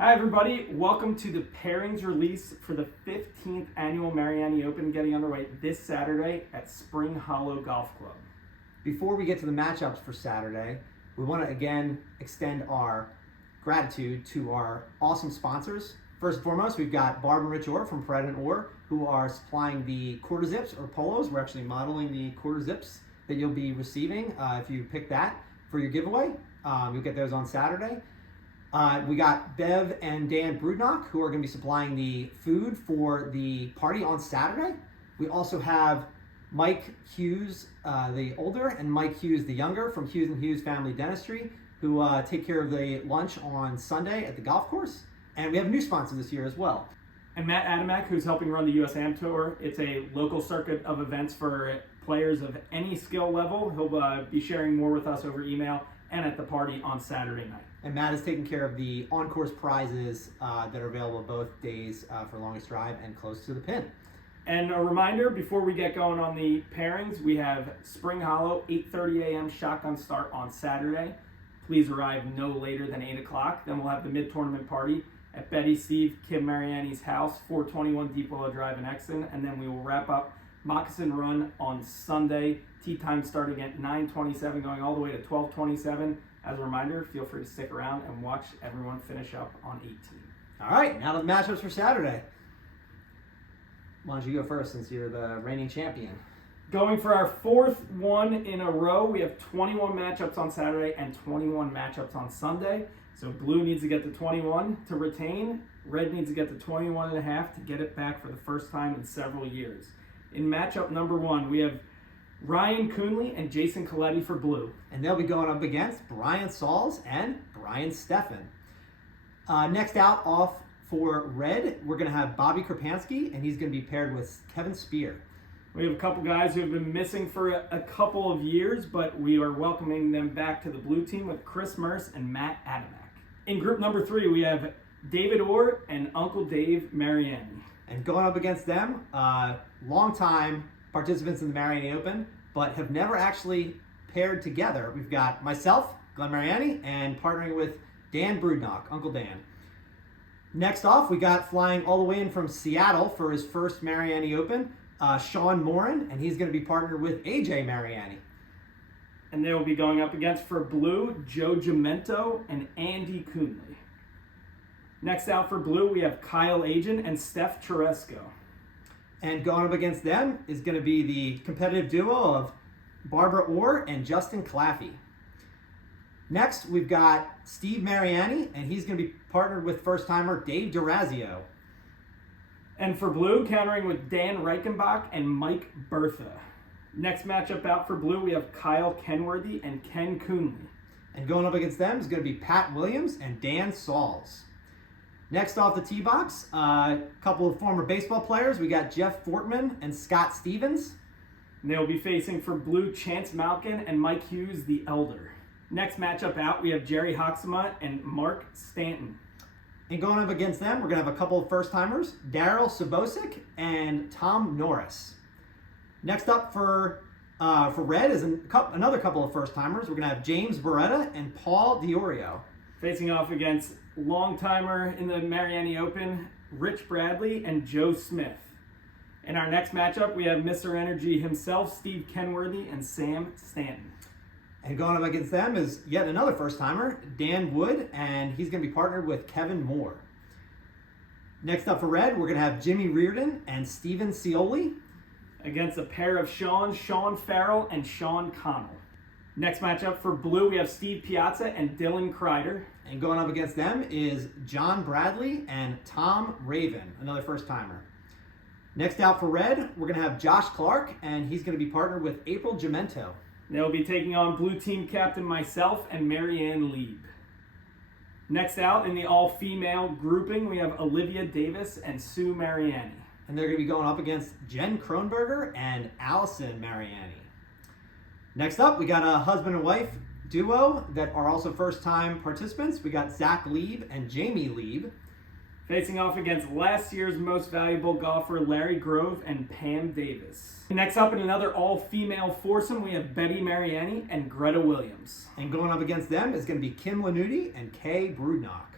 Hi everybody, welcome to the pairings release for the 15th annual Mariani Open getting underway this Saturday at Spring Hollow Golf Club. Before we get to the matchups for Saturday, we want to again extend our gratitude to our awesome sponsors. First and foremost, we've got Barb and Rich Orr from Pred and Orr, who are supplying the quarter zips or polos. We're actually modeling the quarter zips that you'll be receiving if you pick that for your giveaway. You'll get those on Saturday. We got Bev and Dan Brudnock, who are going to be supplying the food for the party on Saturday. We also have Mike Hughes, the older, and Mike Hughes, the younger, from Hughes & Hughes Family Dentistry, who take care of the lunch on Sunday at the golf course. And we have a new sponsor this year as well. And Matt Adamek, who's helping run the US Am Tour. It's a local circuit of events for players of any skill level. He'll be sharing more with us over email and at the party on Saturday night. And Matt is taking care of the on-course prizes that are available both days for longest drive and close to the pin. And a reminder, before we get going on the pairings, we have Spring Hollow, 8:30 a.m. shotgun start on Saturday. Please arrive no later than 8 o'clock. Then we'll have the mid-tournament party at Betty, Steve, Kim Mariani's house, 421 Deep Willow Drive in Exton. And then we will wrap up Moccasin Run on Sunday. Tee time starting at 9:27, going all the way to 12:27. As a reminder, feel free to stick around and watch everyone finish up on 18. All right, now the matchups for Saturday. Why don't you go first since you're the reigning champion? Going for our fourth one in a row, we have 21 matchups on Saturday and 21 matchups on Sunday. So blue needs to get to 21 to retain. Red needs to get to 21 and a half to get it back for the first time in several years. In matchup number one, we have Ryan Coonley and Jason Coletti for blue. And they'll be going up against Brian Sauls and Brian Steffen. Next out off for red, we're going to have Bobby Krapansky, and he's going to be paired with Kevin Spear. We have a couple guys who have been missing for a couple of years, but we are welcoming them back to the blue team with Chris Merce and Matt Adamek. In group number three, we have David Orr and Uncle Dave Mariani. And going up against them, longtime participants in the Mariani Open, but have never actually paired together. We've got myself, Glenn Mariani, and partnering with Dan Brudnock, Uncle Dan. Next off, we got flying all the way in from Seattle for his first Mariani Open, Sean Morin, and he's going to be partnered with AJ Mariani. And they will be going up against for blue, Joe Gemento and Andy Coonley. Next out for blue, we have Kyle Agin and Steph Cheresco. And going up against them is going to be the competitive duo of Barbara Orr and Justin Claffey. Next, we've got Steve Mariani, and he's going to be partnered with first-timer Dave Durazio. And for blue, countering with Dan Reichenbach and Mike Bertha. Next matchup out for blue, we have Kyle Kenworthy and Ken Coonley. And going up against them is going to be Pat Williams and Dan Sauls. Next off the tee box, a couple of former baseball players. We got Jeff Fortman and Scott Stevens. And they'll be facing for blue Chance Malkin and Mike Hughes, the elder. Next matchup out, we have Jerry Hoxema and Mark Stanton. And going up against them, we're going to have a couple of first-timers, Daryl Sabosic and Tom Norris. Next up for red is another couple of first-timers. We're going to have James Beretta and Paul Diorio. Facing off against long-timer in the Mariani Open, Rich Bradley and Joe Smith. In our next matchup, we have Mr. Energy himself, Steve Kenworthy and Sam Stanton. And going up against them is yet another first-timer, Dan Wood, and he's going to be partnered with Kevin Moore. Next up for red, we're going to have Jimmy Reardon and Steven Scioli. Against a pair of Sean Farrell and Sean Connell. Next matchup for blue, we have Steve Piazza and Dylan Kreider. And going up against them is John Bradley and Tom Raven, another first-timer. Next out for red, we're going to have Josh Clark, and he's going to be partnered with April Gemento. They'll be taking on blue team captain myself and Marianne Lieb. Next out in the all-female grouping, we have Olivia Davis and Sue Mariani. And they're going to be going up against Jen Kronberger and Allison Mariani. Next up, we got a husband and wife duo that are also first-time participants. We got Zach Lieb and Jamie Lieb. Facing off against last year's most valuable golfer, Larry Grove and Pam Davis. Next up in another all-female foursome, we have Betty Mariani and Greta Williams. And going up against them is going to be Kim Lanuti and Kay Brudnock.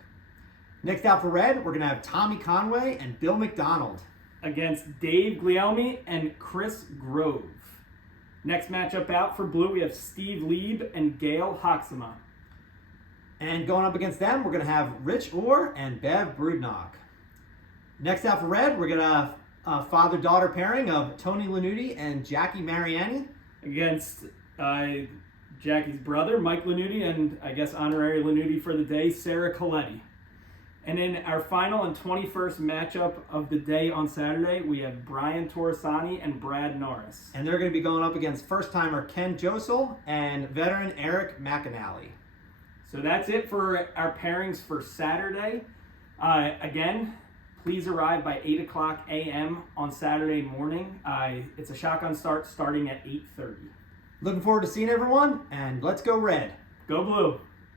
Next out for red, we're going to have Tommy Conway and Bill McDonald. Against Dave Glielmi and Chris Grove. Next matchup out for blue, we have Steve Lieb and Gail Hoxema. And going up against them, we're going to have Rich Orr and Bev Brudnock. Next out for red, we're going to have a father-daughter pairing of Tony Lanuti and Jackie Mariani. Against Jackie's brother, Mike Lanuti, and I guess honorary Lanuti for the day, Sarah Coletti. And in our final and 21st matchup of the day on Saturday, we have Brian Torresani and Brad Norris. And they're going to be going up against first-timer Ken Josel and veteran Eric McAnally. So that's it for our pairings for Saturday. Again, please arrive by 8 o'clock a.m. on Saturday morning. It's a shotgun start starting at 8:30. Looking forward to seeing everyone, and let's go red. Go blue.